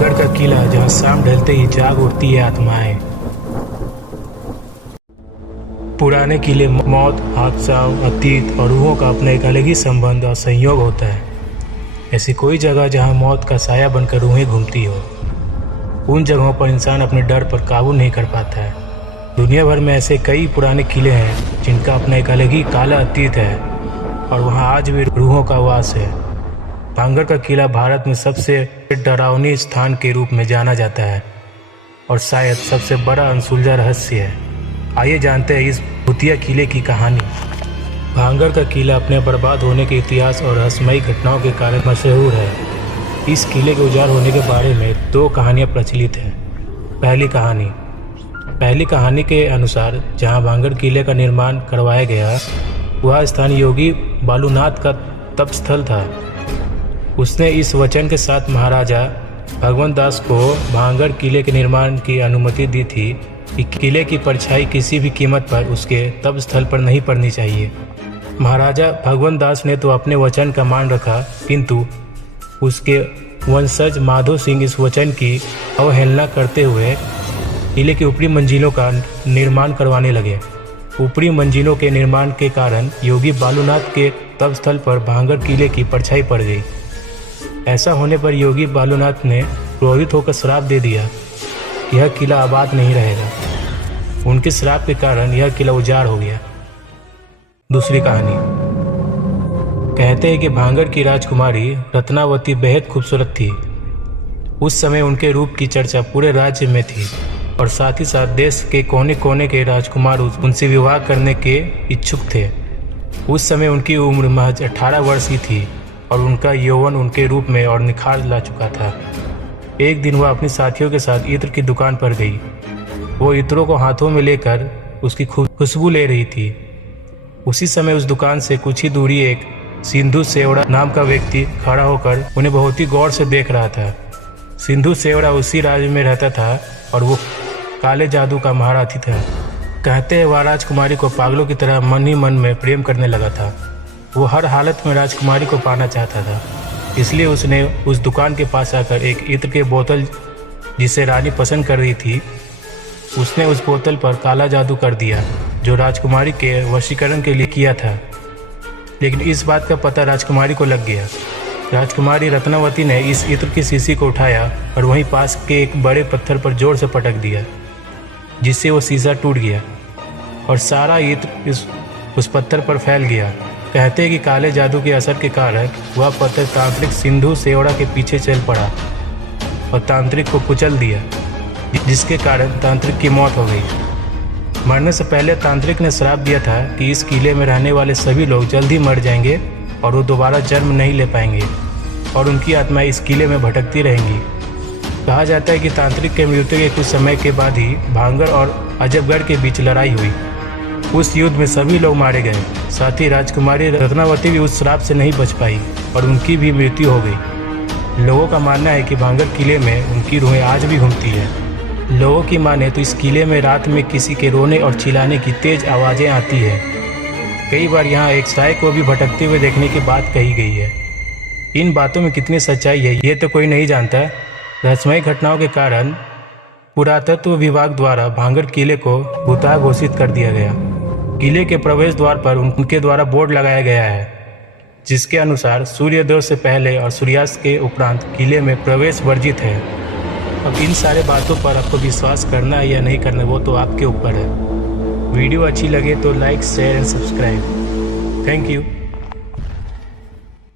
भांगड़ का किला जहाँ शाम ढलते ही जाग उठती है आत्माएं। पुराने किले मौत, हादसा, अतीत और रूहों का अपना एक अलग ही संबंध और संयोग होता है। ऐसी कोई जगह जहाँ मौत का साया बनकर रूहें घूमती हो। उन जगहों पर इंसान अपने डर पर काबू नहीं कर पाता है। दुनिया भर में ऐसे कई पुराने किले हैं जिनका अपना एक अलग ही काला अतीत है और वहाँ आज भी रूहों का वास है। भांगड़ का किला भारत में सबसे डरावनी स्थान के रूप में जाना जाता है और शायद सबसे बड़ा अनसुलझा रहस्य है। आइए जानते हैं इस भूतिया किले की कहानी। भांगड़ का किला अपने बर्बाद होने के इतिहास और रहस्यमयी घटनाओं के कारण मशहूर है। इस किले के उजाड़ होने के बारे में दो कहानियां प्रचलित हैं। पहली कहानी के अनुसार जहां भांगड़ किले का निर्माण करवाया गया, वह स्थान योगी बालूनाथ का तप स्थल था। उसने इस वचन के साथ महाराजा भगवंत दास को भांगड़ किले के निर्माण की अनुमति दी थी कि किले की परछाई किसी भी कीमत पर उसके तप स्थल पर नहीं पड़नी चाहिए। महाराजा भगवंत दास ने तो अपने वचन का मान रखा, किंतु उसके वंशज माधो सिंह इस वचन की अवहेलना करते हुए किले की ऊपरी मंजिलों का निर्माण करवाने लगे। ऊपरी मंजिलों के निर्माण के कारण योगी बालूनाथ के तप स्थल पर भांगड़ किले की परछाई पड़ गई। ऐसा होने पर योगी बालूनाथ ने क्रोधित होकर श्राप दे दिया, यह किला आबाद नहीं रहेगा। उनके श्राप के कारण यह किला उजाड़ हो गया। दूसरी कहानी कहते हैं कि भांगड़ की राजकुमारी रत्नावती बेहद खूबसूरत थी। उस समय उनके रूप की चर्चा पूरे राज्य में थी और साथ ही साथ देश के कोने कोने के राजकुमार उनसे विवाह करने के इच्छुक थे। उस समय उनकी उम्र महज 18 वर्ष ही थी और उनका यौवन उनके रूप में और निखार ला चुका था। एक दिन वह अपने साथियों के साथ इत्र की दुकान पर गई। वो इत्रों को हाथों में लेकर उसकी खुशबू ले रही थी। उसी समय उस दुकान से कुछ ही दूरी एक सिंधु सेवड़ा नाम का व्यक्ति खड़ा होकर उन्हें बहुत ही गौर से देख रहा था। सिंधु सेवड़ा उसी राज्य में रहता था और वो काले जादू का महारथी था। कहते हैं वह राजकुमारी को पागलों की तरह मन ही मन में प्रेम करने लगा था। वो हर हालत में राजकुमारी को पाना चाहता था, इसलिए उसने उस दुकान के पास आकर एक इत्र के बोतल जिसे रानी पसंद कर रही थी, उसने उस बोतल पर काला जादू कर दिया जो राजकुमारी के वशीकरण के लिए किया था। लेकिन इस बात का पता राजकुमारी को लग गया। राजकुमारी रत्नावती ने इस इत्र की शीशी को उठाया और वहीं पास के एक बड़े पत्थर पर जोर से पटक दिया, जिससे वो शीशा टूट गया और सारा इत्र उस पत्थर पर फैल गया। कहते हैं कि काले जादू के असर के कारण वह पत्थर तांत्रिक सिंधु सेवड़ा के पीछे चल पड़ा और तांत्रिक को कुचल दिया, जिसके कारण तांत्रिक की मौत हो गई। मरने से पहले तांत्रिक ने श्राप दिया था कि इस किले में रहने वाले सभी लोग जल्द ही मर जाएंगे और वो दोबारा जन्म नहीं ले पाएंगे और उनकी आत्माएं इस किले में भटकती रहेंगी। कहा जाता है कि तांत्रिक के मृत्यु के कुछ समय के बाद ही भांगड़ और अजबगढ़ के बीच लड़ाई हुई। उस युद्ध में सभी लोग मारे गए, साथ ही राजकुमारी रत्नावती भी उस श्राप से नहीं बच पाई और उनकी भी मृत्यु हो गई। लोगों का मानना है कि भांगड़ किले में उनकी रूहें आज भी घूमती है। लोगों की माने तो इस किले में रात में किसी के रोने और चिल्लाने की तेज आवाज़ें आती है। कई बार यहाँ एक साय को भी भटकते हुए देखने की बात कही गई है। इन बातों में कितनी सच्चाई है ये तो कोई नहीं जानता। रहस्यमयी घटनाओं के कारण पुरातत्व विभाग द्वारा भांगड़ किले को भूतहा घोषित कर दिया गया। किले के प्रवेश द्वार पर उनके द्वारा बोर्ड लगाया गया है, जिसके अनुसार सूर्योदय से पहले और सूर्यास्त के उपरांत किले में प्रवेश वर्जित है। अब इन सारे बातों पर आपको विश्वास करना है या नहीं करना, वो तो आपके ऊपर है। वीडियो अच्छी लगे तो like, share and subscribe. Thank you.